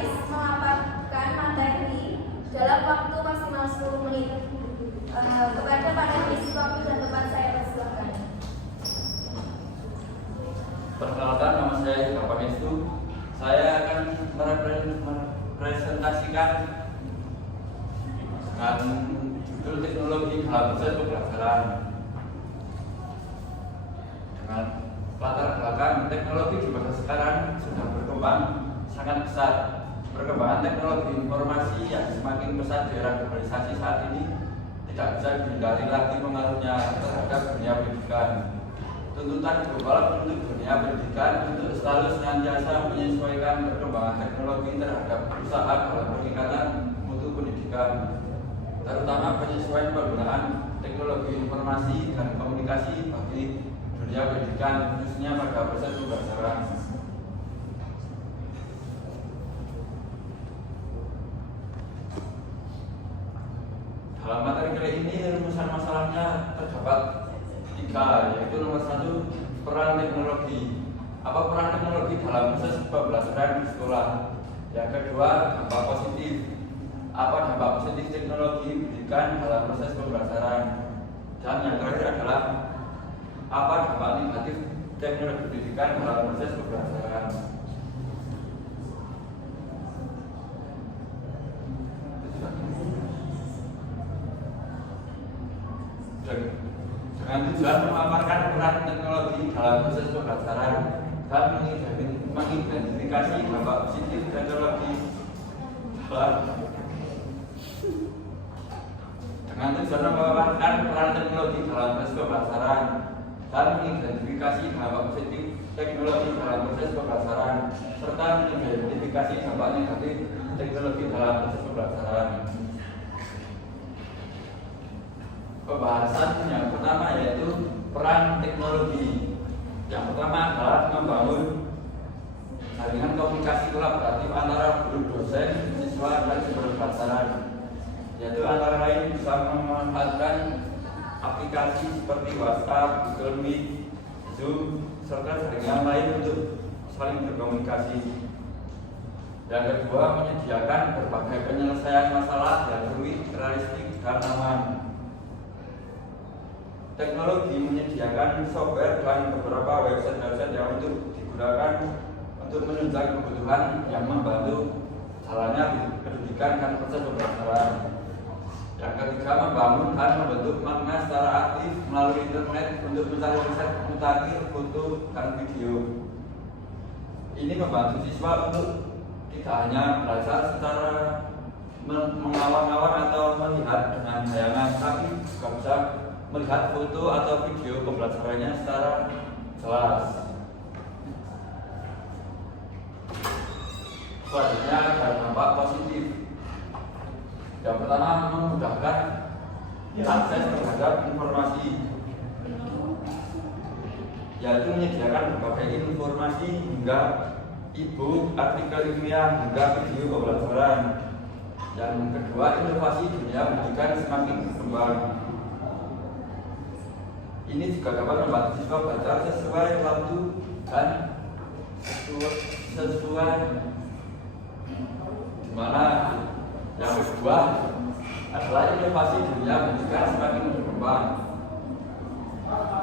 Haris memaparkan materi dalam waktu maksimal 10 menit. Kepada para siswa waktu dan tempat saya persilakan. Perkenalkan, nama saya Bapak Pangestu. Saya akan merepresentasikan dengan judul teknologi dalam proses pembelajaran. Dengan latar belakang teknologi di masa sekarang sudah berkembang sangat pesat. Perkembangan teknologi informasi yang semakin pesat di era globalisasi saat ini tidak bisa dihindari lagi pengaruhnya terhadap dunia pendidikan. Tuntutan global untuk dunia pendidikan untuk selalu senantiasa menyesuaikan perkembangan teknologi terhadap usaha dalam peningkatan mutu pendidikan, terutama penyesuaian penggunaan teknologi informasi dan komunikasi bagi dunia pendidikan, khususnya pada proses pembelajaran. Dalam materi kali ini rumusan masalahnya terdapat 3, yaitu nomor 1, peran teknologi. Apa peran teknologi dalam proses pembelajaran di sekolah? Yang kedua, dampak positif. Apa dampak positif teknologi pendidikan dalam proses pembelajaran? Dan yang terakhir adalah apa dampak negatif teknologi pendidikan dalam proses pembelajaran? Dengan tujuan memaparkan peran teknologi dalam proses pembelajaran dan mengidentifikasi dampak positif teknologi dengan tujuan memaparkan peran teknologi dalam proses pembelajaran dan mengidentifikasi dampak positif teknologi dalam proses pembelajaran serta mengidentifikasi dampak negatif teknologi dalam proses pembelajaran. Pembahasan yang pertama yaitu peran teknologi. Yang pertama adalah membangun jaringan komunikasi kolaboratif antara guru, dosen, siswa, dan sumber pelajaran, yaitu antara lain bisa memanfaatkan aplikasi seperti WhatsApp, Google Meet, Zoom, serta jaringan lain untuk saling berkomunikasi. Yang kedua, menyediakan berbagai penyelesaian masalah yang rumit, realistik, dan aman. Teknologi menyediakan software dan beberapa website yang untuk digunakan untuk menunjang kebutuhan yang membantu jalannya pendidikan dan proses pembelajaran. Yang ketiga, membangun dan membentuk makna secara aktif melalui internet untuk mencari riset, mutakhir, foto, dan video. Ini membantu siswa untuk tidak hanya belajar secara mengawang-awang atau melihat dengan bayangan, tapi juga bisa melihat foto atau video pembelajarannya secara jelas. Selanjutnya ada dampak positif. Yang pertama, memudahkan akses terhadap informasi, yaitu menyediakan berbagai informasi hingga e-book, artikel ilmiah, hingga video pembelajaran. Yang kedua, inovasi dunia pendidikan semakin berkembang. Ini juga dapat membantu siswa belajar sesuai waktu dan sesuai dimana. Yang kedua adalah inovasi dunia pendidikan semakin berkembang.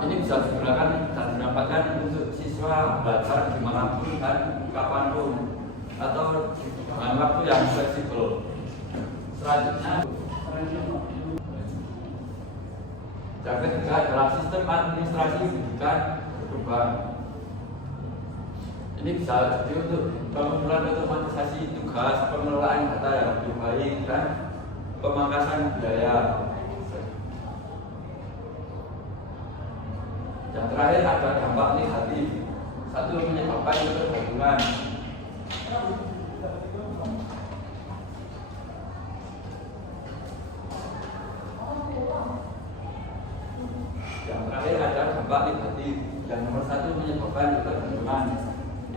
Ini bisa digunakan dan didapatkan untuk siswa belajar dimanapun dan kapanpun atau dengan waktu yang fleksibel. Selanjutnya, yang ketiga adalah sistem administrasi pendidikan berkembang. Ini bisa jadi untuk pengumpulan otomatisasi tugas, pengelolaan data yang lebih baik, dan pemangkasan biaya. Yang terakhir ada dampak negatif. Satu, menyebabkan ketergantungan. Yang terakhir ada dampak negatif. Yang nomor 1, menyebabkan ketergantungan.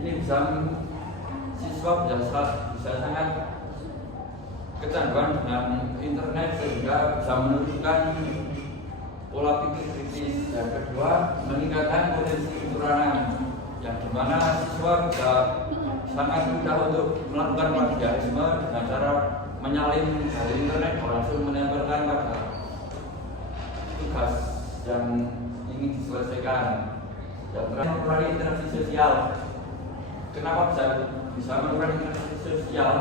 Ini bisa siswa bisa sangat kecanduan dengan internet sehingga bisa menurunkan pola pikir kritis. Yang kedua, meningkatkan potensi kecurangan, yang dimana siswa bisa sangat mudah untuk melakukan plagiarisme dengan cara menyalin dari internet langsung menempelkan pada tugas yang ingin diselesaikan. Yang terakhir, mengurangi interaksi sosial. Kenapa bisa mengurangi interaksi sosial?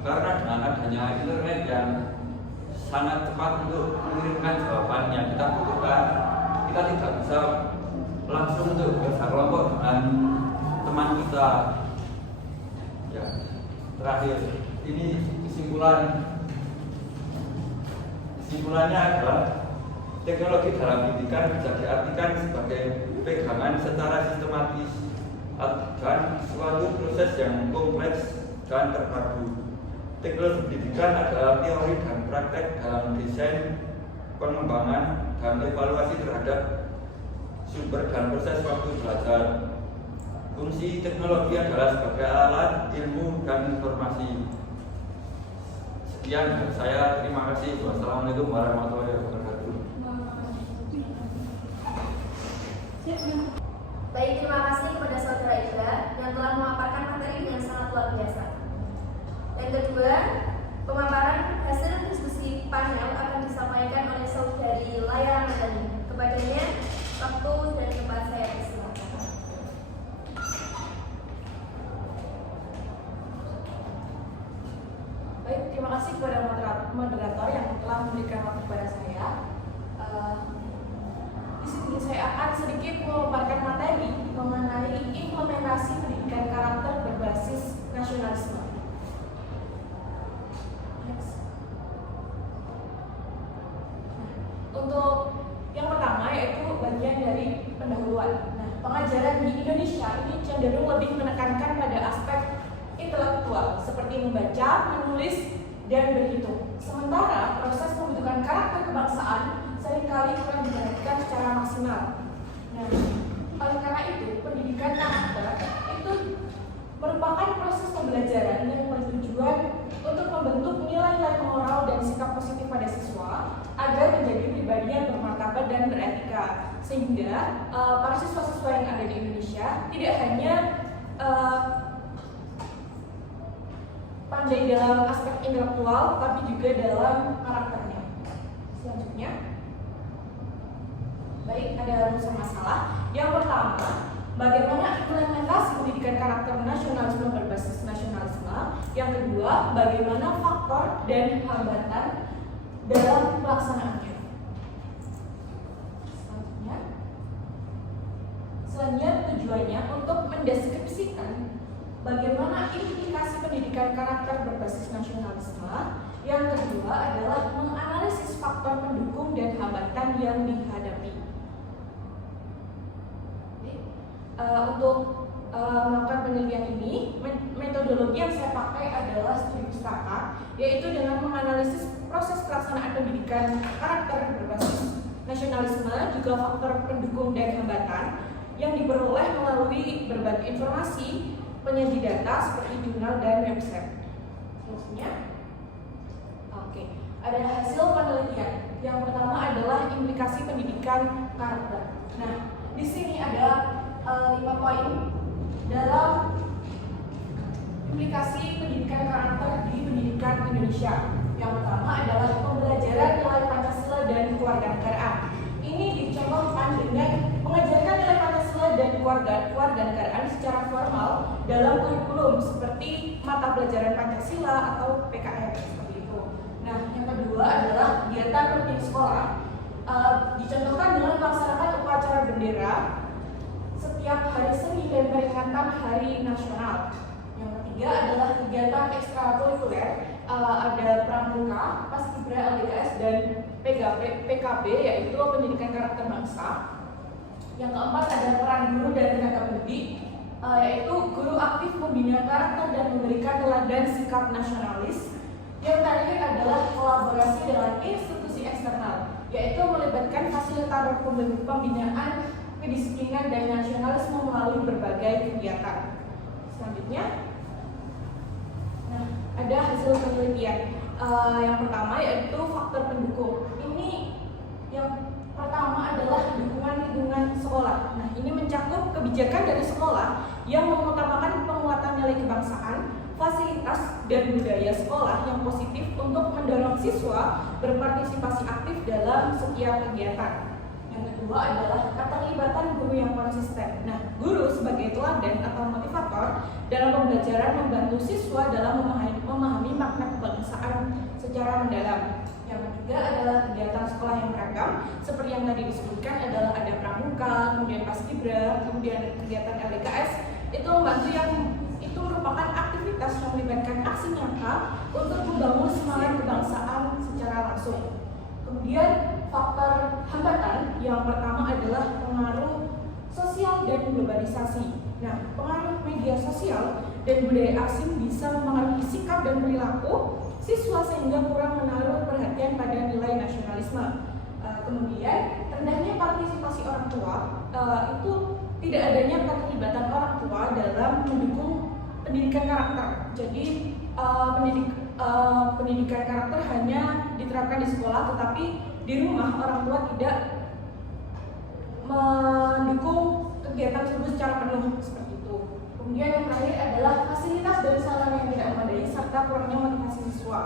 Karena dengan adanya internet yang sangat cepat untuk mengirimkan jawaban yang kita butuhkan, kita tidak bisa langsung untuk bekerja kelompok dengan teman kita. Ya, terakhir ini kesimpulannya adalah teknologi dalam pendidikan bisa diartikan sebagai pegangan secara sistematis dan suatu proses yang kompleks dan terpadu. Teknologi pendidikan adalah teori dan praktek dalam desain, pengembangan, dan evaluasi terhadap sumber dan proses waktu belajar. Fungsi teknologi adalah sebagai alat ilmu dan informasi. Sekian dari saya, terima kasih. Wassalamualaikum warahmatullahi wabarakatuh. Baik, terima kasih kepada saudara Ida yang telah memaparkan materi dengan sangat luar biasa. Yang kedua, pemaparan hasil diskusi panel akan disampaikan oleh saudari Laya Ramadhani. Kepadanya, waktu dan tempat saya persilakan. Baik, terima kasih kepada moderator yang telah memberikan waktu kepada saya. Di sini saya akan sedikit memaparkan materi mengenai implementasi pendidikan karakter berbasis nasionalisme. Untuk yang pertama yaitu bagian dari pendahuluan. Nah, pengajaran di Indonesia ini cenderung lebih menekankan pada aspek intelektual seperti membaca, menulis, dan berhitung. Sementara proses pembentukan karakter kebangsaan seringkali kurang diperhatikan secara maksimal. Nah, oleh karena itu, pendidikan karakter itu merupakan proses pembelajaran yang bertujuan untuk membentuk nilai-nilai moral dan sikap positif pada siswa agar menjadi pribadi yang bermartabat dan beretika, sehingga para siswa-siswa yang ada di Indonesia tidak hanya pandai dalam aspek intelektual, tapi juga dalam karakternya. Selanjutnya, baik, ada unsur masalah. Yang pertama, bagaimana implementasi pendidikan karakter nasionalisme berbasis nasionalisme. Yang kedua, bagaimana faktor dan hambatan dalam pelaksanaannya. Selanjutnya tujuannya untuk mendeskripsikan bagaimana implikasi pendidikan karakter berbasis nasionalisme. Yang kedua adalah menganalisis faktor pendukung dan hambatan yang dihadapi. Untuk melakukan penelitian ini, metodologi yang saya pakai adalah studi pustaka, yaitu dengan menganalisis proses pelaksanaan pendidikan karakter berbasis nasionalisme, juga faktor pendukung dan hambatan yang diperoleh melalui berbagai informasi penyaji data seperti jurnal dan website. Selanjutnya, ada hasil penelitian. Yang pertama adalah implikasi pendidikan karakter. Nah, di sini ada 5 poin dalam implikasi pendidikan karakter di pendidikan Indonesia. Yang pertama adalah pembelajaran nilai Pancasila dan kewarganegaraan. Ini dicontohkan dengan mengajarkan nilai Pancasila dan kewarganegaraan secara formal dalam kurikulum seperti mata pelajaran Pancasila atau PKN seperti itu. Nah, yang kedua adalah kegiatan rutin sekolah. Dicontohkan dengan melaksanakan upacara bendera setiap hari Senin dan peringatan Hari Nasional. Yang ketiga adalah kegiatan ekstrakurikuler, ada pramuka, paskibra, LDKS, dan PKB, yaitu pendidikan karakter bangsa. Yang keempat ada peran guru dan tenaga pendidik, yaitu guru aktif membina karakter dan memberikan teladan sikap nasionalis. Yang terakhir adalah kolaborasi dengan institusi eksternal, yaitu melibatkan fasilitator pembinaan kedisiplinan dan nasionalisme melalui berbagai kegiatan. Selanjutnya, ada hasil penelitian. Yang pertama yaitu faktor pendukung. Ini yang pertama adalah dukungan lingkungan sekolah. Nah, ini mencakup kebijakan dari sekolah yang mengutamakan penguatan penguatan nilai kebangsaan, fasilitas dan budaya sekolah yang positif untuk mendorong siswa berpartisipasi aktif dalam setiap kegiatan. Yang kedua adalah keterlibatan guru yang konsisten. Nah, guru sebagai teladan atau motivator dalam pembelajaran membantu siswa dalam memahami makna kebangsaan secara mendalam. Yang ketiga adalah kegiatan sekolah yang beragam, seperti yang tadi disebutkan adalah ada pramuka, kemudian paskibra, kemudian kegiatan LDKS. Itu membantu itu merupakan aktivitas yang melibatkan aksi nyata untuk membangun semangat kebangsaan secara langsung. Kemudian faktor hambatan yang pertama adalah pengaruh sosial dan globalisasi. Nah, pengaruh media sosial dan budaya asing bisa mempengaruhi sikap dan perilaku siswa sehingga kurang menaruh perhatian pada nilai nasionalisme. Kemudian rendahnya partisipasi orang tua, itu tidak adanya keterlibatan orang tua dalam mendukung pendidikan karakter. Jadi pendidikan karakter hanya diterapkan di sekolah, tetapi di rumah orang tua tidak mendukung kegiatan tersebut secara penuh seperti itu. Kemudian yang terakhir adalah fasilitas dan sarana yang tidak memadai serta kurangnya motivasi siswa.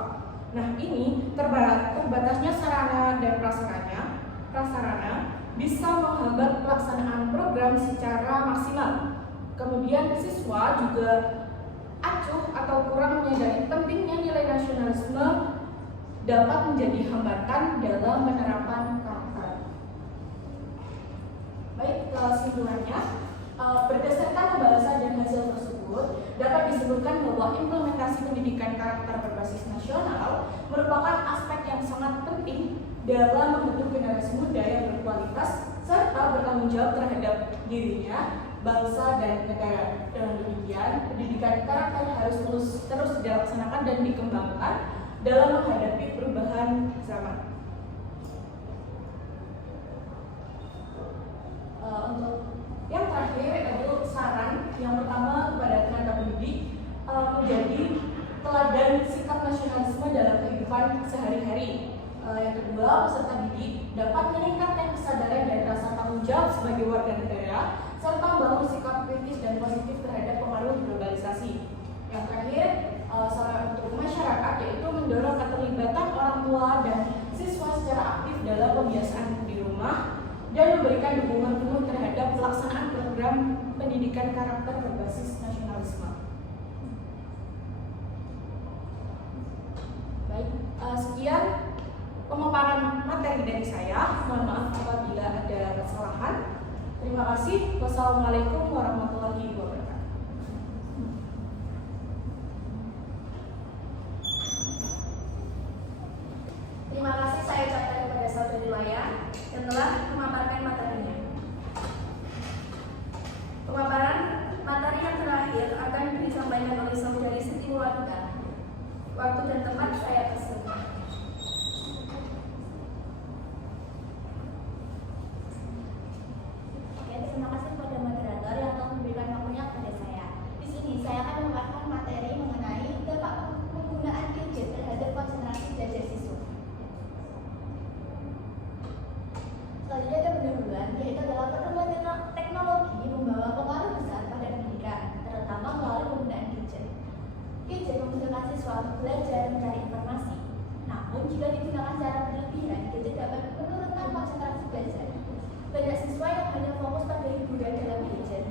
Nah, ini terbatasnya sarana dan prasarana bisa menghambat pelaksanaan program secara maksimal. Kemudian siswa juga acuh atau kurang menyadari pentingnya nilai nasionalisme dapat menjadi hambatan dalam penerapan karakter. Baik, kesimpulannya, berdasarkan pembahasan dan hasil tersebut dapat disebutkan bahwa implementasi pendidikan karakter berbasis nasional merupakan aspek yang sangat penting dalam membentuk generasi muda yang berkualitas serta bertanggung jawab terhadap dirinya, bangsa, dan negara. Dengan demikian, pendidikan karakter harus terus dilaksanakan dan dikembangkan dalam menghadapi perubahan zaman. Untuk yang terakhir adalah saran yang pertama kepada tenaga pendidik menjadi teladan sikap nasionalisme dalam kehidupan sehari-hari. Yang kedua, peserta didik dapat meningkatkan kesadaran dan rasa tanggung jawab sebagai warga negara serta membangun sikap kritis dan positif terhadap pengaruh globalisasi. Yang terakhir, saran untuk masyarakat yaitu mendorong keterlibatan orang tua dan siswa secara aktif dalam pembiasaan di rumah dan memberikan dukungan penuh terhadap pelaksanaan program pendidikan karakter berbasis nasionalisme. Baik, sekian pemaparan materi dari saya. Mohon maaf apabila ada kesalahan. Terima kasih. Wassalamualaikum warahmatullahi wabarakatuh. Terima kasih saya ucapkan kepada saudari Laya yang telah memaparkan materinya. Pemaparan materi yang terakhir akan disampaikan oleh saudari Siti Muladika. Waktu dan tempat saya persilakan. Terima kasih kepada moderator yang telah memberikan waktunya kepada saya. Di sini saya akan memaparkan materi mengenai dampak penggunaan gadget terhadap konsentrasi belajar siswa. Selanjutnya ada pendahuluan, yaitu adalah perkembangan teknologi membawa pengaruh besar pada pendidikan, terutama melalui penggunaan gadget. Gadget memudahkan siswa untuk belajar mencari informasi. Namun jika digunakan secara berlebihan, gadget dapat menurunkan konsentrasi belajar. Banyak siswa yang hanya fokus pada hiburan dalam gadget.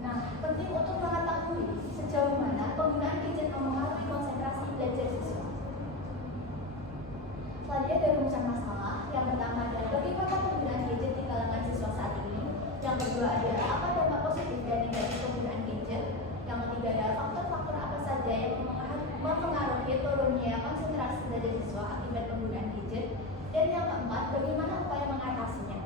Nah, penting untuk mengetahui sejauh mana penggunaan gadget mempengaruhi konsentrasi belajar siswa. Selanjutnya ada rumusan masalah. Yang pertama adalah bagaimana penggunaan gadget di kalangan siswa saat ini. Yang kedua adalah apa dampak positif dan negatif penggunaan gadget. Yang ketiga adalah faktor-faktor apa saja yang mempengaruhi turunnya konsentrasi belajar siswa akibat penggunaan gadget. Dan yang keempat, bagaimana upaya mengatasinya.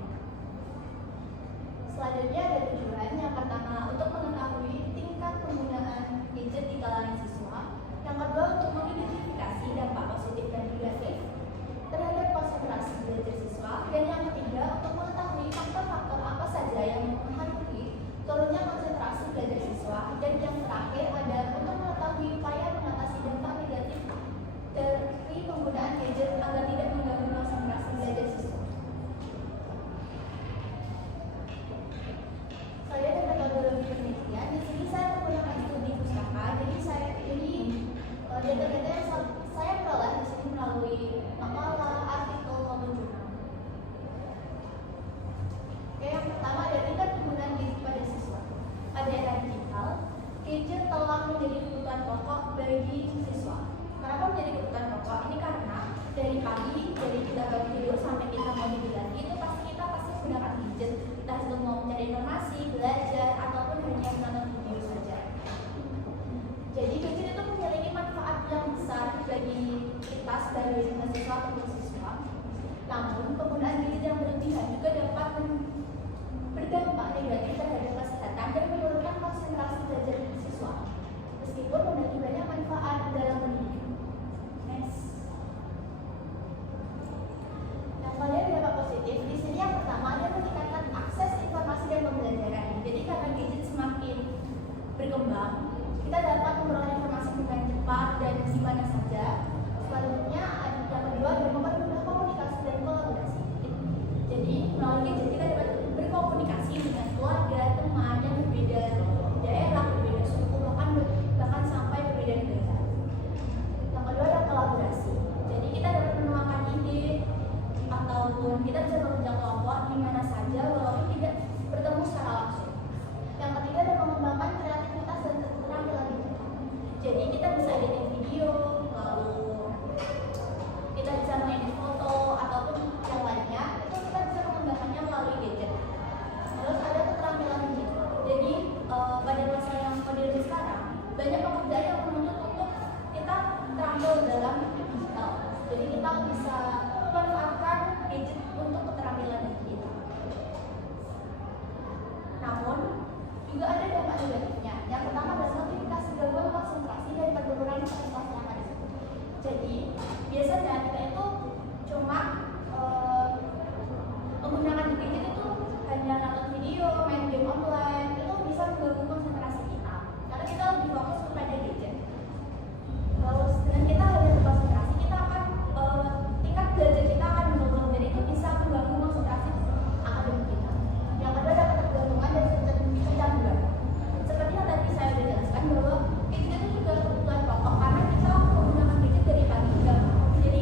Selanjutnya ada tujuan. Yang pertama untuk mengetahui tingkat penggunaan gadget di kalangan siswa. Yang kedua untuk mengidentifikasi dampak positif dan negatif terhadap konsentrasi belajar siswa. Dan yang ketiga untuk mengetahui faktor-faktor apa saja yang mempengaruhi turunnya konsentrasi belajar siswa. Dan yang terakhir ada untuk mengetahui upaya mengatasi dampak negatif dari penggunaan gadget agar tidak mengganggu konsentrasi belajar siswa. Saya dari metodologi penelitian. Di sini saya menggunakan studi data-data yang saya peroleh di sini melalui makalah, artikel maupun jurnal. Oke, yang pertama ada tingkat penggunaan gadget pada siswa. Pada era digital, gadget telah menjadi kebutuhan pokok bagi siswa. Kenapa menjadi kebutuhan pokok? Ini karena dari pagi, dari kita bangun tidur sampai kita mau tidur lagi, itu kita pasti menggunakan gadget. Entah itu mau mencari informasi, belajar, ataupun hanya menonton video saja. Jadi gadget itu memiliki manfaat yang besar bagi kita sebagai mahasiswa ataupun siswa. Namun penggunaan gadget yang berlebihan juga dapat berdampak negatif terhadap kesehatan dan menurunkan konsentrasi belajar siswa. Meskipun memiliki banyak manfaat dalam pendidikan. Next. Yang kalian dapat positif di sini yang pertama ada meningkatkan akses informasi dan pembelajaran. Jadi karena gadget semakin berkembang, kita dapat memperoleh informasi dengan cepat dan di mana saja. Selanjutnya yang kedua ada mempermudah komunikasi dan kolaborasi. Jadi melalui gadget kita dapat berkomunikasi dengan keluarga, teman yang berbeda daerah, berbeda suku, bahkan sampai berbeda negara. Yang kedua ada kolaborasi. Jadi kita dapat menuangkan ide ataupun kita bisa bekerja kelompok di mana saja walaupun tidak bertemu secara langsung. Yang ketiga ada mengembangkan kreativitas dan keterampilan digital. Jadi kita bisa editing video, lalu kita bisa mengedit foto ataupun yang lainnya, itu kita bisa mengembangkannya melalui gadget. Terus ada keterampilan digital. Jadi pada masa yang modern sekarang banyak pekerjaan yang menuntut untuk kita terampil dalam digital. Jadi kita bisa memanfaatkan gadget untuk keterampilan digital. Namun juga ada dampak negatifnya. Yang pertama adalah notifikasi gangguan konsentrasi dan penurunan konsentrasi yang ada. Jadi biasanya kita itu cuma menggunakan gadget itu hanya nonton video, main game online, itu bisa mengganggu konsentrasi kita karena kita lebih fokus kepada gadget. Lalu dengan kita hanya berkonsentrasi, kita akan tingkat belajar kita akan menurun, jadi itu bisa mengganggu konsentrasi akademik kita. Yang kedua ada ketergantungan dan kecanduan. Seperti yang tadi saya sudah jelaskan bahwa gadget itu juga kebutuhan pokok karena kita menggunakan gadget dari pagi hingga malam. Jadi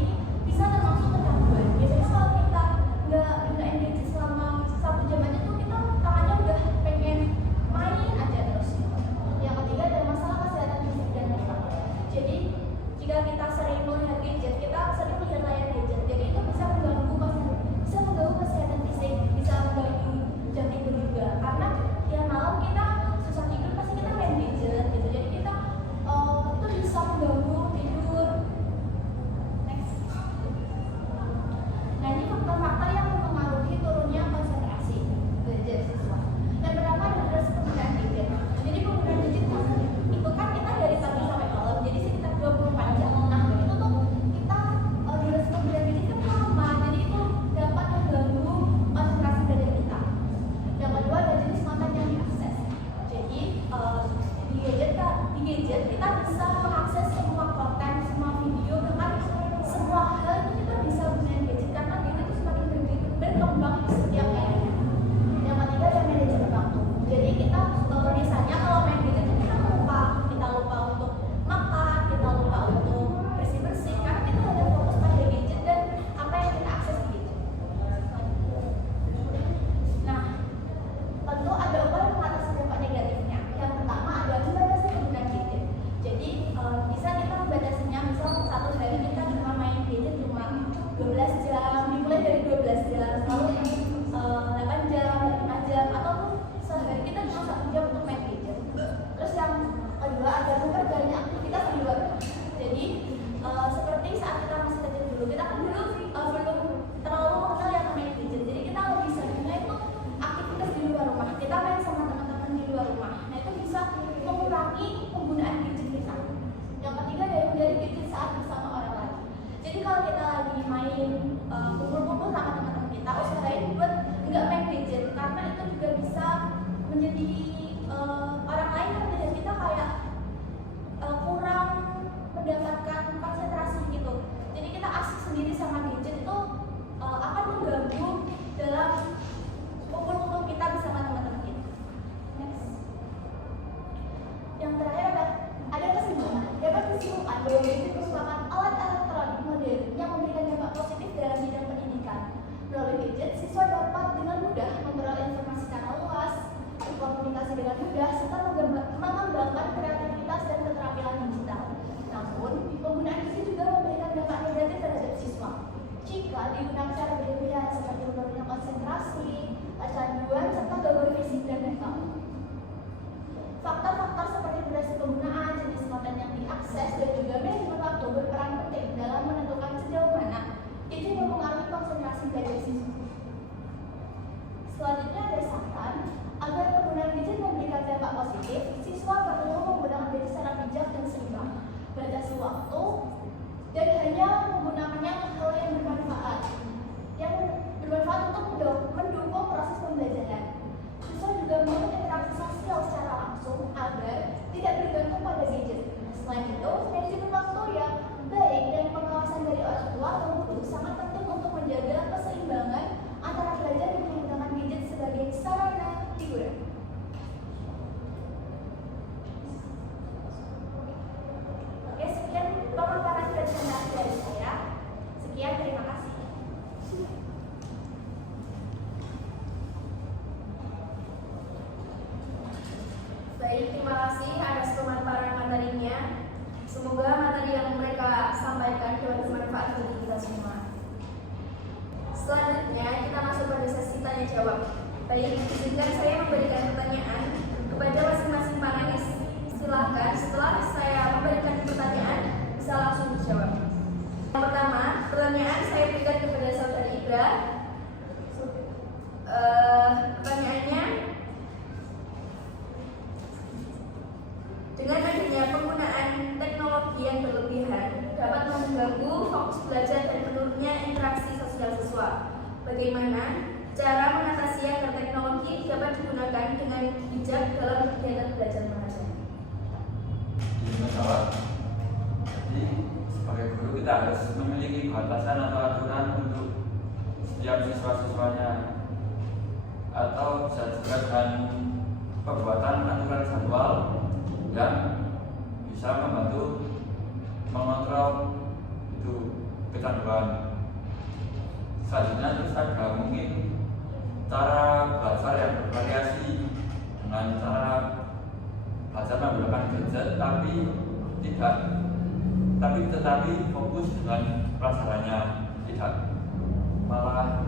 Selanjutnya ada saran agar penggunaan gadget memberikan dampak positif. Siswa perlu menggunakan gadget secara bijak dan seimbang, batasi waktu, dan hanya menggunakannya hal yang bermanfaat untuk mendukung proses pembelajaran. Siswa juga perlu interaksi sosial secara langsung agar tidak bergantung pada gadget. Selain itu, manajemen waktu yang baik dan pengawasan dari orang tua atau guru sangat penting untuk menjaga keseimbangan antara belajar dan menggunakan gadget sebagai sarana hiburan. Oke, sekian pemaparan presentasi dari saya. Sekian, terima kasih. Baik, terima kasih atas pemaparan materinya. Semoga materi yang mereka sampaikan dapat bermanfaat bagi kita semua. Selanjutnya kita masuk pada sesi tanya jawab. Baik, izinkan saya memberikan pertanyaan kepada masing-masing panelis. Silakan setelah saya memberikan pertanyaan bisa langsung dijawab. Yang pertama, pertanyaan saya berikan kepada saudari Ibra. Pertanyaannya, dengan adanya penggunaan teknologi yang berlebihan dapat mengganggu fokus belajar dan menurunnya interaksi sosial siswa. Bagaimana cara mengatasi agar teknologi dapat digunakan dengan bijak dalam kegiatan belajar mengajar? Menjawab. Jadi sebagai guru kita harus memiliki batasan atau aturan untuk setiap siswa-siswanya, atau bisa juga dengan pembuatan aturan jadwal yang bisa membantu mengontrol itu kecanduan. Selanjutnya terus ada mungkin cara belajar yang bervariasi dengan cara belajar menggunakan gadget tetapi fokus dengan pelajarannya, tidak malah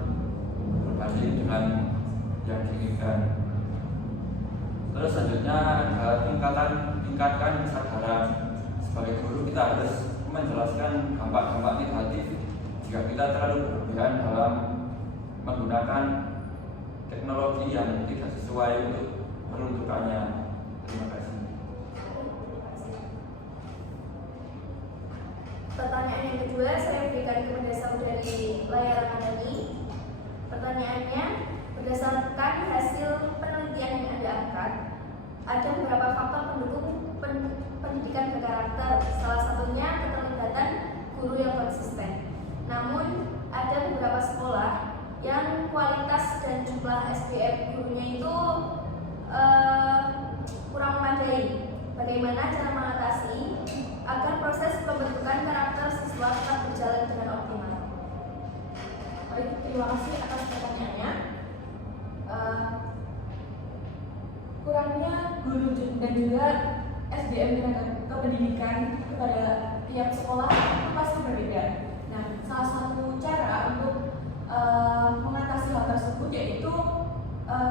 berbanding dengan yang diinginkan. Terus selanjutnya ada tingkatkan kesadaran. Sebagai guru kita harus menjelaskan dampak-dampak negatif jika kita terlalu berlebihan dalam menggunakan teknologi yang tidak sesuai untuk peruntukannya. Terima kasih. Pertanyaan yang kedua saya berikan kepada saudari Layar Ramadhani. Pertanyaannya, berdasarkan hasil penelitian yang Anda angkat, ada beberapa faktor pendukung pendidikan berkarakter. Salah satunya keterlibatan guru yang konsisten. Namun ada beberapa sekolah yang kualitas dan jumlah SDM gurunya itu kurang memadai. Bagaimana cara mengatasi agar proses pembentukan karakter siswa tetap berjalan dengan optimal? Baik, terima kasih atas pertanyaannya. Kurangnya guru dan juga SDM tenaga kependidikan kepada tiap sekolah itu pasti berbeda. Nah, salah satu cara untuk mengatasi hal tersebut yaitu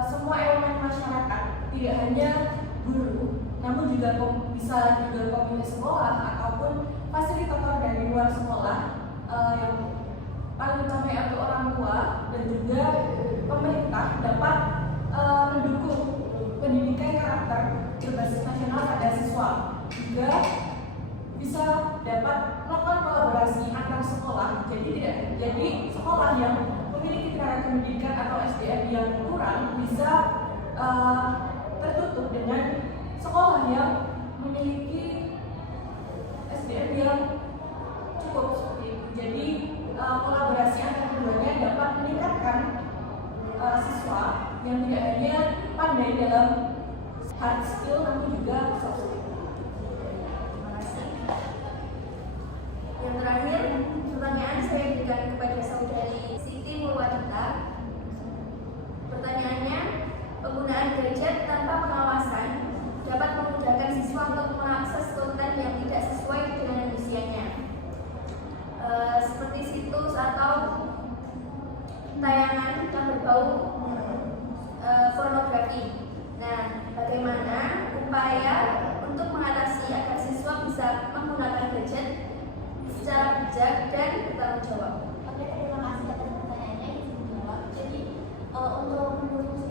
semua elemen masyarakat, tidak hanya guru, namun juga bisa juga komunitas sekolah ataupun fasilitator dari luar sekolah yang paling utama yaitu orang tua dan juga pemerintah dapat mendukung pendidikan karakter berbasis nasional pada siswa. Juga bisa dapat melakukan kolaborasi antar sekolah. Jadi sekolah yang memiliki tenaga pendidikan atau SDM yang kurang bisa tertutup dengan sekolah yang memiliki SDM yang cukup seperti itu. Jadi kolaborasi antar keduanya dapat meningkatkan siswa yang tidak hanya pandai dalam hard skill namun juga soft skill. Terima kasih. Yang terakhir, pertanyaan saya berikan kepada saudari Siti Murwadita. Pertanyaannya, penggunaan gadget tanpa pengawasan dapat memudahkan siswa untuk mengakses konten yang tidak sesuai dengan usianya, seperti situs atau tayangan yang berbau pornografi. Nah, bagaimana upaya untuk mengatasi agar siswa bisa menggunakan gadget secara bijak dan bertanggung jawab? Oke, terima kasih atas pertanyaannya. Izin menjawab. Jadi untuk mendukung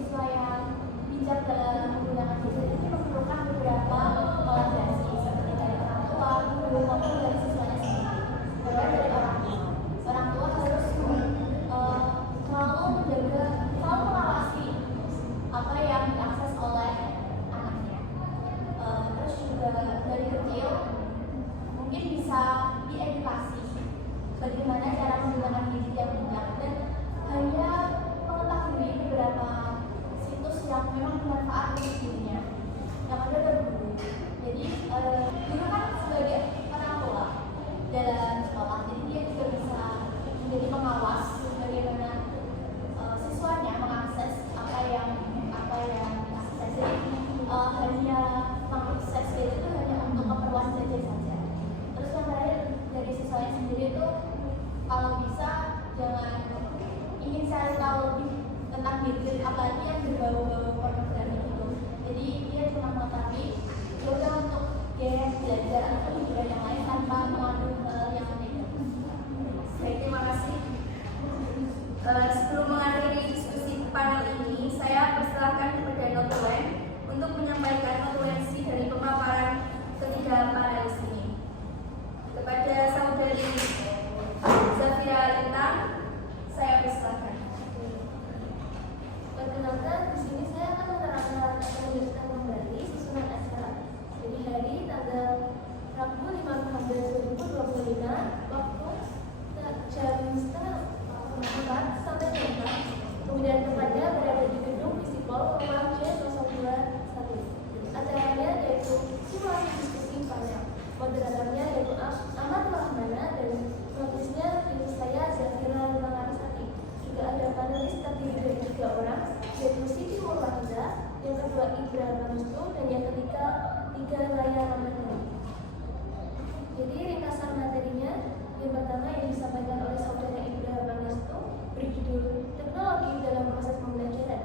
Pangestu, dan yang ketiga layanan materi. Jadi ringkasan materinya, yang pertama yang disampaikan oleh Saudara Ibra Pangestu berjudul Teknologi dalam Proses Pembelajaran.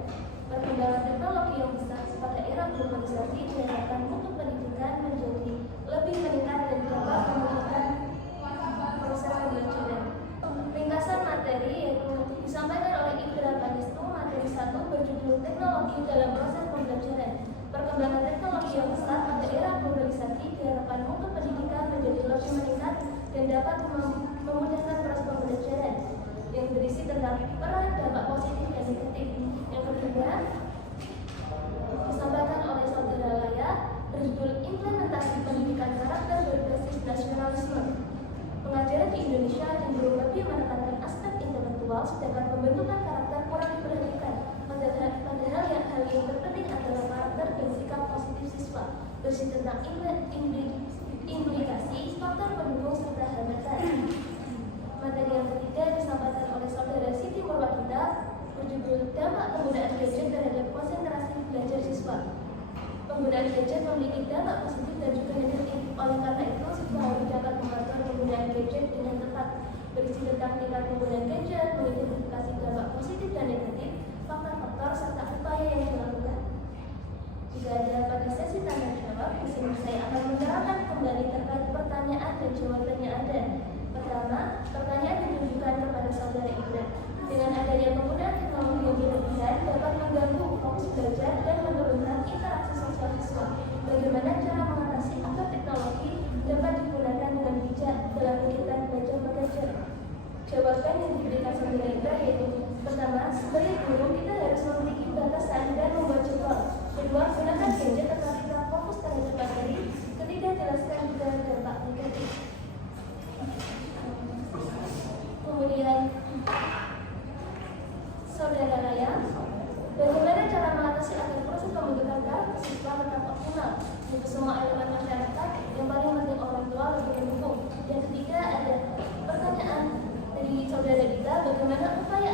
Perkembangan teknologi yang besar pada era globalisasi diharapkan untuk pendidikan menjadi lebih meningkat dan dapat memudahkan proses pembelajaran. Ringkasan materi yaitu disampaikan oleh Ibra Pangestu, materi 1 berjudul Teknologi dalam Proses Pembelajaran. Perkembangan teknologi yang besar pada era globalisasi diharapkan untuk pendidikan menjadi lebih meningkat dan dapat memudahkan proses pembelajaran, yang berisi tentang peran, dampak positif dan negatif. Yang kedua disampaikan oleh Saudara Laya berjudul Implementasi Pendidikan Karakter Berbasis Nasionalisme. Pengajaran di Indonesia cenderung lebih menekankan aspek intelektual, sedangkan pembentukan karakter kurang diperhatikan. Padahal yang hal yang terpenting adalah karakter dan sikap positif siswa, berisi tentang implikasi, faktor pendukung serta hambatan. Materi yang ketiga disampaikan oleh Saudara Siti Purwakita berjudul Dampak Penggunaan Gadget terhadap Konsentrasi Belajar Siswa. Penggunaan gadget memiliki dampak positif dan juga negatif. Oleh karena itu, siswa harus dapat mengatur penggunaan gadget dengan tepat, berisi tentang tingkat penggunaan gadget, mengidentifikasi dampak positif dan negatif, faktor-faktor serta upaya yang dilakukan. Jika ada pada sesi tanya jawab, di sini saya akan menerangkan kembali terkait pertanyaan dan jawaban yang ada. Pertama, pertanyaan ditujukan kepada Saudara Ibra. Dengan adanya penggunaan teknologi yang berlebihan dapat mengganggu fokus belajar dan menurunkan interaksi sosial siswa. Bagaimana cara mengatasi agar teknologi dapat digunakan dengan bijak dalam kegiatan belajar mengajar? Jawaban yang diberikan Saudara Ibra yaitu: pertama, sebagai guru kita harus memiliki batasan dan membuat jadwal. Kedua, gunakan gadget tetapi tetap fokus terhadap materi. Ketiga, jelaskan juga dampak negatif. Kemudian Saudara Raya, bagaimana cara mengatasi agar proses pembentukan karakter siswa tetap optimal? Untuk semua elemen masyarakat, yang paling penting orang tua lebih mendukung. Yang ketiga ada pertanyaan dari Saudara Dita, bagaimana upaya